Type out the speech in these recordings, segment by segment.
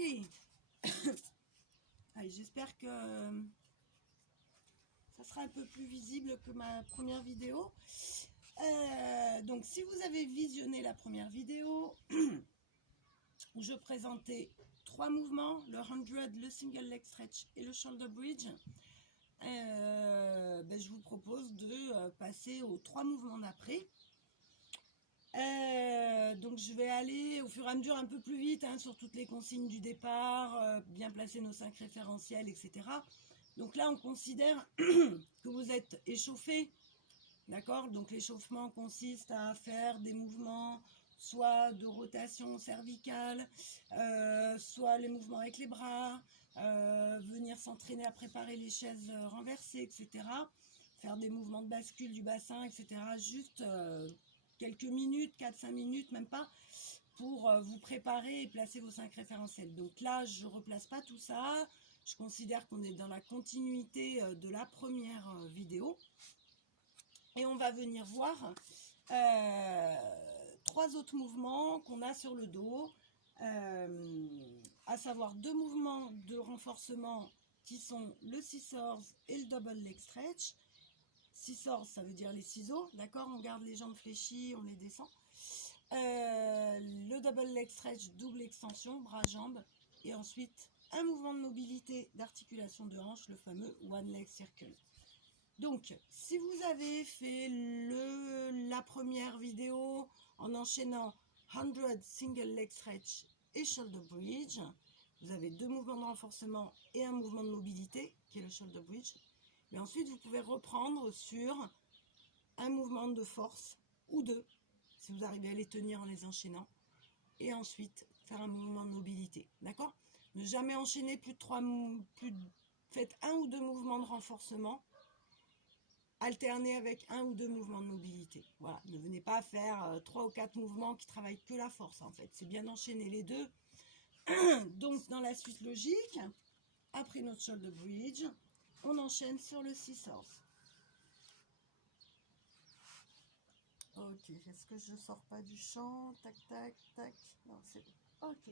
Ok. Allez, j'espère que ça sera un peu plus visible que ma première vidéo. Donc, si vous avez visionné la première vidéo où je présentais 3 mouvements, le 100, le single leg stretch et le shoulder bridge, je vous propose de passer aux 3 mouvements d'après. Donc je vais aller au fur et à mesure un peu plus vite sur toutes les consignes du départ, bien placer nos 5 référentiels, etc. Donc là on considère que vous êtes échauffé, d'accord? Donc l'échauffement consiste à faire des mouvements soit de rotation cervicale, soit les mouvements avec les bras, venir s'entraîner à préparer les chaises renversées, etc. Faire des mouvements de bascule du bassin, etc. Juste quelques minutes, 4-5 minutes, même pas, pour vous préparer et placer vos 5 référentiels. Donc là, je ne replace pas tout ça. Je considère qu'on est dans la continuité de la première vidéo. Et on va venir voir 3 autres mouvements qu'on a sur le dos, à savoir 2 mouvements de renforcement qui sont le scissors et le double leg stretch. Scissors, ça veut dire les ciseaux, d'accord? On garde les jambes fléchies, on les descend. Le double leg stretch, double extension, bras-jambes. Et ensuite, un mouvement de mobilité d'articulation de hanche, le fameux one leg circle. Donc, si vous avez fait la première vidéo en enchaînant 100 single leg stretch et shoulder bridge, vous avez 2 mouvements de renforcement et un mouvement de mobilité, qui est le shoulder bridge. Mais ensuite, vous pouvez reprendre sur un mouvement de force ou 2, si vous arrivez à les tenir en les enchaînant. Et ensuite, faire un mouvement de mobilité. D'accord? Ne jamais enchaîner plus de 3 faites 1 ou 2 mouvements de renforcement, alternez avec 1 ou 2 mouvements de mobilité. Voilà, ne venez pas faire 3 ou 4 mouvements qui travaillent que la force, en fait. C'est bien d'enchaîner les deux. Donc, dans la suite logique, après notre shoulder bridge, on enchaîne sur le scissors. Ok, est-ce que je sors pas du champ? Tac, tac, tac. Non, c'est bon. Ok.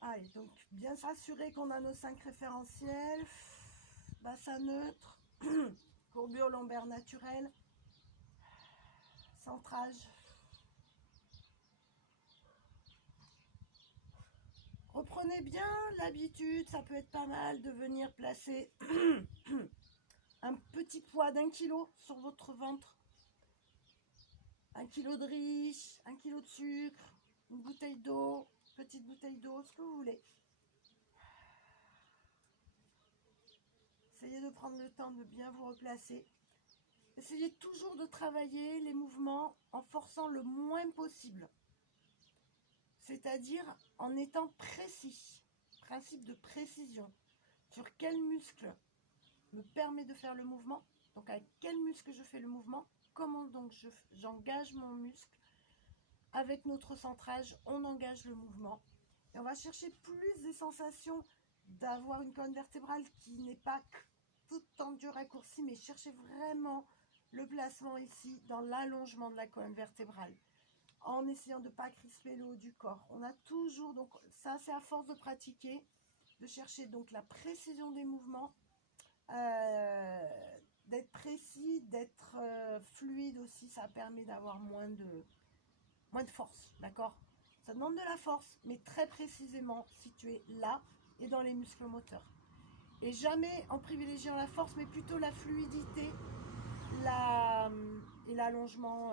Allez, donc bien s'assurer qu'on a nos 5 référentiels. Bassin neutre. Courbure lombaire naturelle. Centrage. Reprenez bien l'habitude, ça peut être pas mal de venir placer un petit poids d'1 kg sur votre ventre. 1 kg de riz, 1 kg de sucre, une bouteille d'eau, petite bouteille d'eau, ce que vous voulez. Essayez de prendre le temps de bien vous replacer. Essayez toujours de travailler les mouvements en forçant le moins possible. C'est-à-dire en étant précis. Principe de précision. Sur quel muscle me permet de faire le mouvement, donc avec quel muscle je fais le mouvement, comment donc j'engage mon muscle. Avec notre centrage, on engage le mouvement et on va chercher plus des sensations d'avoir une colonne vertébrale qui n'est pas toute tendue, raccourcie, mais cherchez vraiment le placement ici dans l'allongement de la colonne vertébrale en essayant de ne pas crisper le haut du corps. On a toujours, donc ça c'est à force de pratiquer, de chercher donc la précision des mouvements, d'être précis, d'être fluide aussi, ça permet d'avoir moins de force, d'accord? Ça demande de la force, mais très précisément situé là et dans les muscles moteurs. Et jamais en privilégiant la force, mais plutôt la fluidité et l'allongement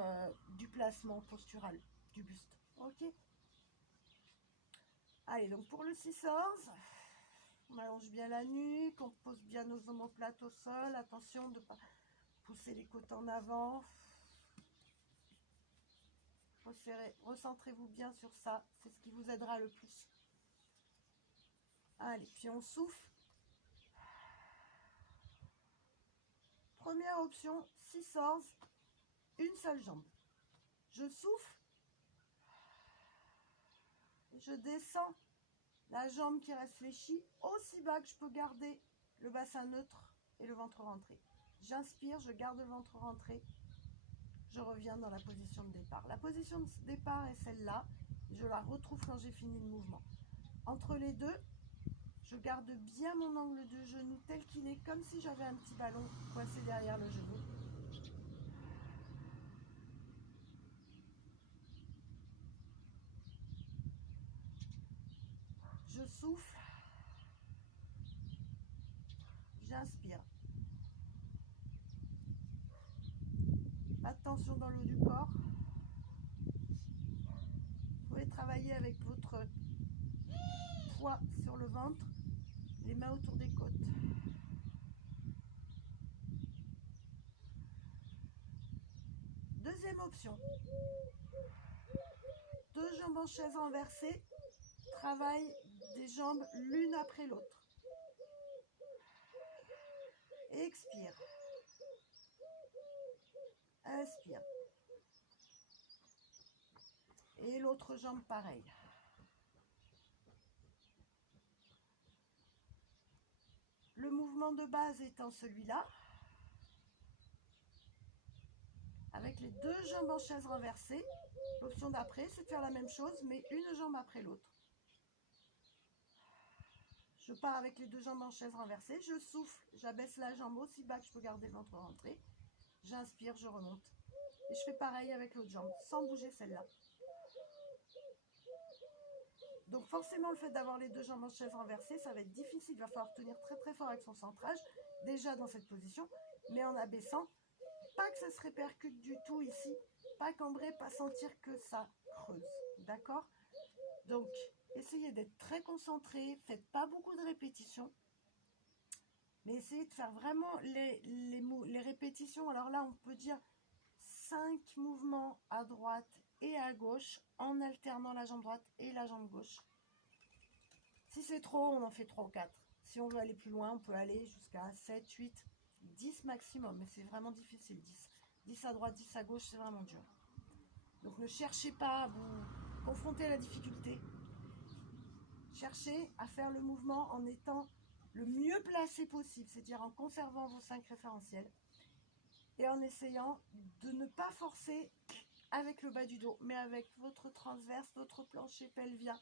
du placement postural du buste. Ok? Allez, donc pour le scissors, on allonge bien la nuque, on pose bien nos omoplates au sol. Attention de ne pas pousser les côtes en avant. Recentrez-vous bien sur ça, c'est ce qui vous aidera le plus. Allez, puis on souffle. Première option, scissors, une seule jambe. Je souffle. Je descends la jambe qui reste fléchie aussi bas que je peux garder le bassin neutre et le ventre rentré. J'inspire, je garde le ventre rentré. Je reviens dans la position de départ. La position de départ est celle-là. Je la retrouve quand j'ai fini le mouvement. Entre les deux, je garde bien mon angle de genou tel qu'il est, comme si j'avais un petit ballon coincé derrière le genou. Je souffle. J'inspire. Pas de tension dans le haut du corps. Vous pouvez travailler avec votre poids sur le ventre, les mains autour des côtes. Deuxième option. 2 jambes en chaise renversée. Travail des jambes l'une après l'autre. Expire. Inspire. Et l'autre jambe pareil. Le mouvement de base étant celui-là. Avec les 2 jambes en chaise renversée. L'option d'après, c'est de faire la même chose, mais une jambe après l'autre. Je pars avec les 2 jambes en chaise renversée. Je souffle, j'abaisse la jambe aussi bas que je peux garder le ventre rentré. J'inspire, je remonte. Et je fais pareil avec l'autre jambe, sans bouger celle-là. Donc forcément, le fait d'avoir les 2 jambes en chaise renversée, ça va être difficile. Il va falloir tenir très très fort avec son centrage, déjà dans cette position, mais en abaissant. Pas que ça se répercute du tout ici, pas cambré, pas sentir que ça creuse. D'accord? Donc, essayez d'être très concentré, faites pas beaucoup de répétitions, mais essayez de faire vraiment les répétitions. Alors là, on peut dire 5 mouvements à droite et à gauche en alternant la jambe droite et la jambe gauche. Si c'est trop, on en fait 3 ou 4. Si on veut aller plus loin, on peut aller jusqu'à 7, 8, 10 maximum, mais c'est vraiment difficile, 10. 10 à droite, 10 à gauche, c'est vraiment dur. Donc ne cherchez pas à vous confronter à la difficulté. Cherchez à faire le mouvement en étant le mieux placé possible, c'est-à-dire en conservant vos 5 référentiels et en essayant de ne pas forcer avec le bas du dos, mais avec votre transverse, votre plancher pelvien,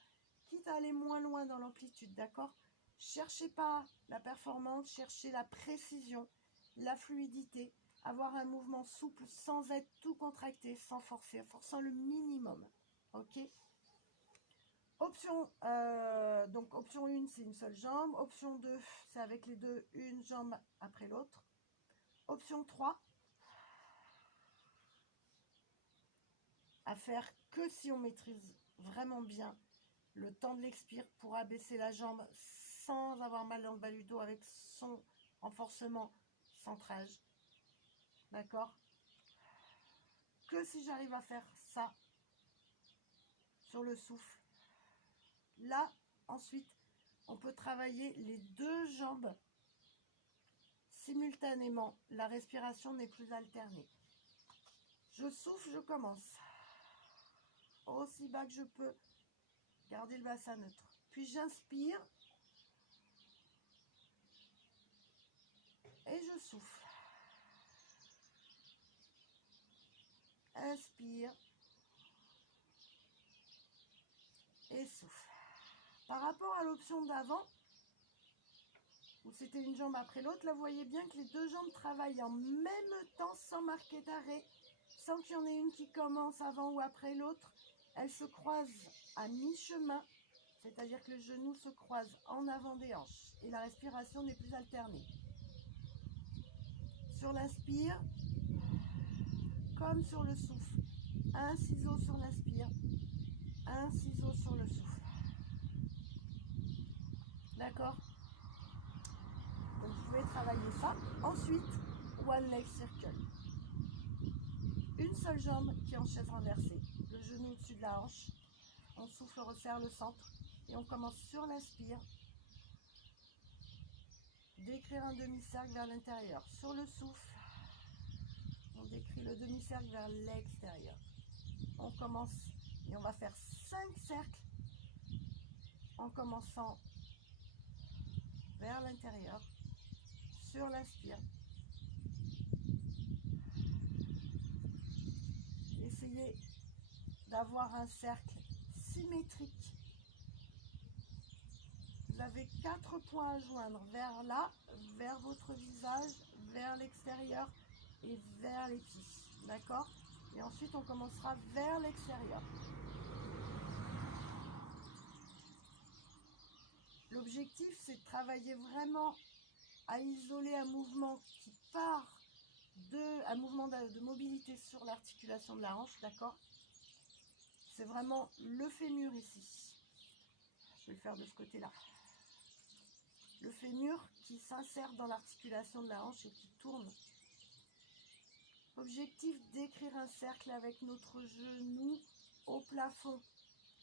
quitte à aller moins loin dans l'amplitude, d'accord? Cherchez pas la performance, cherchez la précision, la fluidité, avoir un mouvement souple sans être tout contracté, sans forcer, forçant le minimum, ok? Option 1, c'est une seule jambe. Option 2, c'est avec les 2, une jambe après l'autre. Option 3, à faire que si on maîtrise vraiment bien le temps de l'expire pour abaisser la jambe sans avoir mal dans le bas du dos avec son renforcement centrage. D'accord? Que si j'arrive à faire ça sur le souffle. Là, ensuite, on peut travailler les 2 jambes simultanément. La respiration n'est plus alternée. Je souffle, je commence. Aussi bas que je peux. Garder le bassin neutre. Puis j'inspire. Et je souffle. Inspire. Et souffle. Par rapport à l'option d'avant, où c'était une jambe après l'autre, là vous voyez bien que les 2 jambes travaillent en même temps sans marquer d'arrêt, sans qu'il y en ait une qui commence avant ou après l'autre. Elles se croisent à mi-chemin, c'est-à-dire que le genou se croise en avant des hanches et la respiration n'est plus alternée. Sur l'inspire, comme sur le souffle, un ciseau sur l'inspire, un ciseau sur le souffle. D'accord? Donc vous pouvez travailler ça. Ensuite, one leg circle. Une seule jambe qui est en chaise renversée, le genou au-dessus de la hanche. On souffle, resserre le centre et on commence sur l'inspire d'écrire un demi-cercle vers l'intérieur. Sur le souffle, on décrit le demi-cercle vers l'extérieur. On commence et on va faire 5 cercles en commençant vers l'intérieur sur l'inspire. Essayez d'avoir un cercle symétrique. Vous avez 4 points à joindre vers là, vers votre visage, vers l'extérieur et vers les pieds. D'accord? Et ensuite, on commencera vers l'extérieur. L'objectif, c'est de travailler vraiment à isoler un mouvement qui part un mouvement de mobilité sur l'articulation de la hanche, d'accord? C'est vraiment le fémur ici. Je vais le faire de ce côté-là. Le fémur qui s'insère dans l'articulation de la hanche et qui tourne. Objectif d'écrire un cercle avec notre genou au plafond.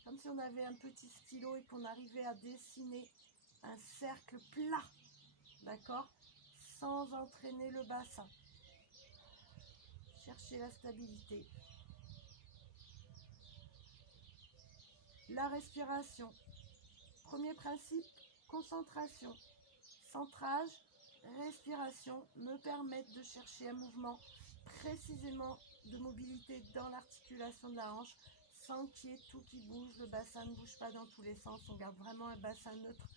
Comme si on avait un petit stylo et qu'on arrivait à dessiner un cercle plat. D'accord? Sans entraîner le bassin. Cherchez la stabilité. La respiration. Premier principe, concentration. Centrage, respiration me permettent de chercher un mouvement précisément de mobilité dans l'articulation de la hanche sans qu'il y ait tout qui bouge, le bassin ne bouge pas dans tous les sens, on garde vraiment un bassin neutre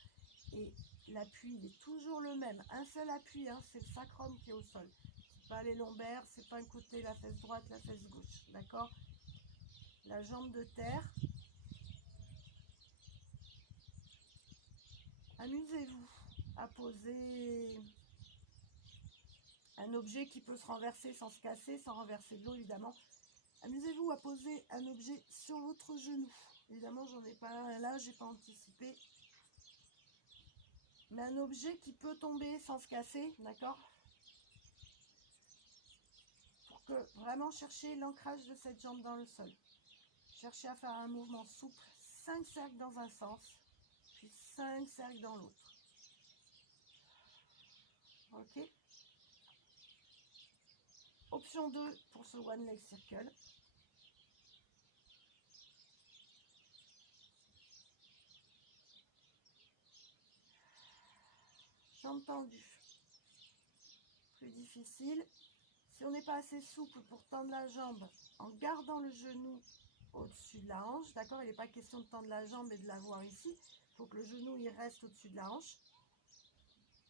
et l'appui il est toujours le même, un seul appui, hein, c'est le sacrum qui est au sol, c'est pas les lombaires, c'est pas un côté, la fesse droite, la fesse gauche, d'accord? La jambe de terre. Amusez-vous à poser un objet qui peut se renverser sans se casser, sans renverser de l'eau évidemment. Amusez-vous à poser un objet sur votre genou. Évidemment, j'en ai pas un là, j'ai pas anticipé. Mais un objet qui peut tomber sans se casser, d'accord? Pour que vraiment chercher l'ancrage de cette jambe dans le sol. Cherchez à faire un mouvement souple, 5 cercles dans un sens, puis 5 cercles dans l'autre. Ok? Option 2 pour ce One Leg Circle. Jambes tendues. Plus difficile. Si on n'est pas assez souple pour tendre la jambe en gardant le genou au-dessus de la hanche, d'accord, il n'est pas question de tendre la jambe et de l'avoir ici, il faut que le genou il reste au-dessus de la hanche.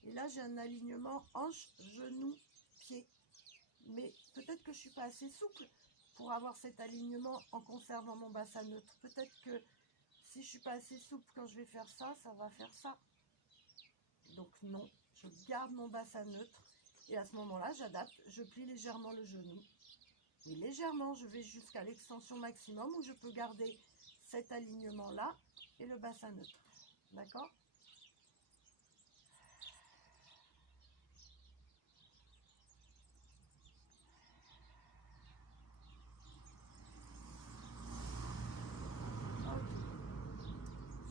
Et là j'ai un alignement hanche, genou, pied. Mais peut-être que je ne suis pas assez souple pour avoir cet alignement en conservant mon bassin neutre. Peut-être que si je ne suis pas assez souple quand je vais faire ça, ça va faire ça. Donc non, je garde mon bassin neutre. Et à ce moment-là, j'adapte, je plie légèrement le genou. Et légèrement, je vais jusqu'à l'extension maximum où je peux garder cet alignement-là et le bassin neutre. D'accord?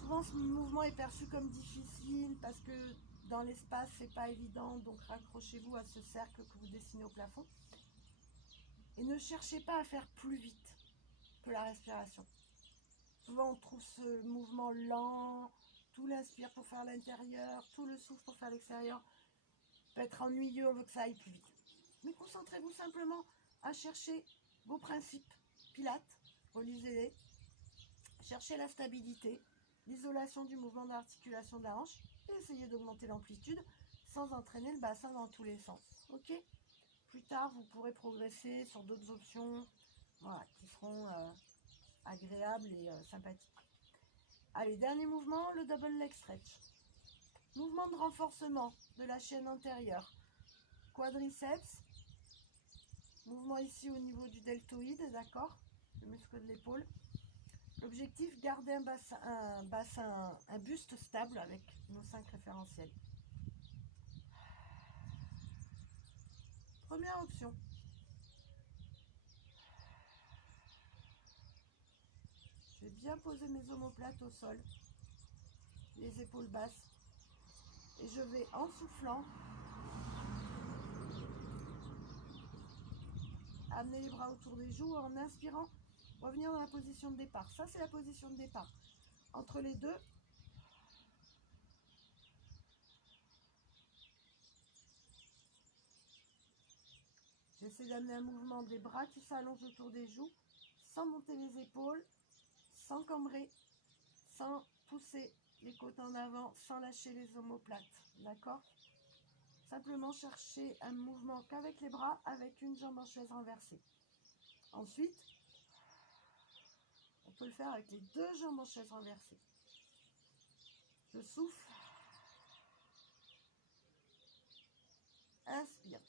Souvent, ce mouvement est perçu comme difficile parce que dans l'espace, c'est pas évident. Donc, raccrochez-vous à ce cercle que vous dessinez au plafond. Et ne cherchez pas à faire plus vite que la respiration. Souvent, on trouve ce mouvement lent, tout l'inspire pour faire l'intérieur, tout le souffle pour faire l'extérieur. Peut être ennuyeux, on veut que ça aille plus vite. Mais concentrez-vous simplement à chercher vos principes. Pilates, relisez-les. Cherchez la stabilité, l'isolation du mouvement d'articulation de la hanche et essayez d'augmenter l'amplitude sans entraîner le bassin dans tous les sens. Ok? Plus tard, vous pourrez progresser sur d'autres options, voilà, qui seront agréables et sympathiques. Allez, dernier mouvement, le double leg stretch. Mouvement de renforcement de la chaîne antérieure. Quadriceps. Mouvement ici au niveau du deltoïde, d'accord? Le muscle de l'épaule. L'objectif, garder un buste stable avec nos 5 référentiels. Première option. Je vais bien poser mes omoplates au sol, les épaules basses. Et je vais, en soufflant, amener les bras autour des joues. En inspirant, revenir dans la position de départ. Ça, c'est la position de départ. Entre les deux, j'essaie d'amener un mouvement des bras qui s'allongent autour des joues, sans monter les épaules, sans cambrer, sans pousser les côtes en avant, sans lâcher les omoplates, d'accord? Simplement chercher un mouvement qu'avec les bras, avec une jambe en chaise renversée. Ensuite, on peut le faire avec les deux jambes en chaise renversée. Je souffle. Inspire.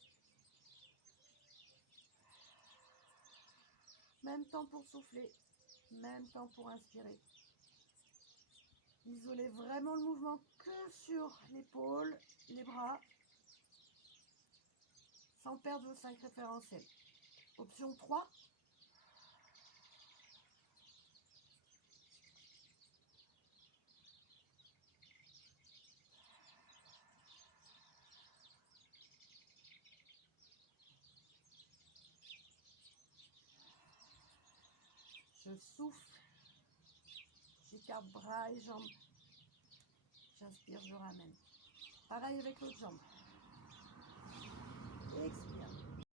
Même temps pour souffler, même temps pour inspirer. Isolez vraiment le mouvement que sur l'épaule, les bras, sans perdre vos 5 référentiels. Option 3. Je souffle, j'écarte bras et jambes, j'inspire, je ramène. Pareil avec l'autre jambe. Expire.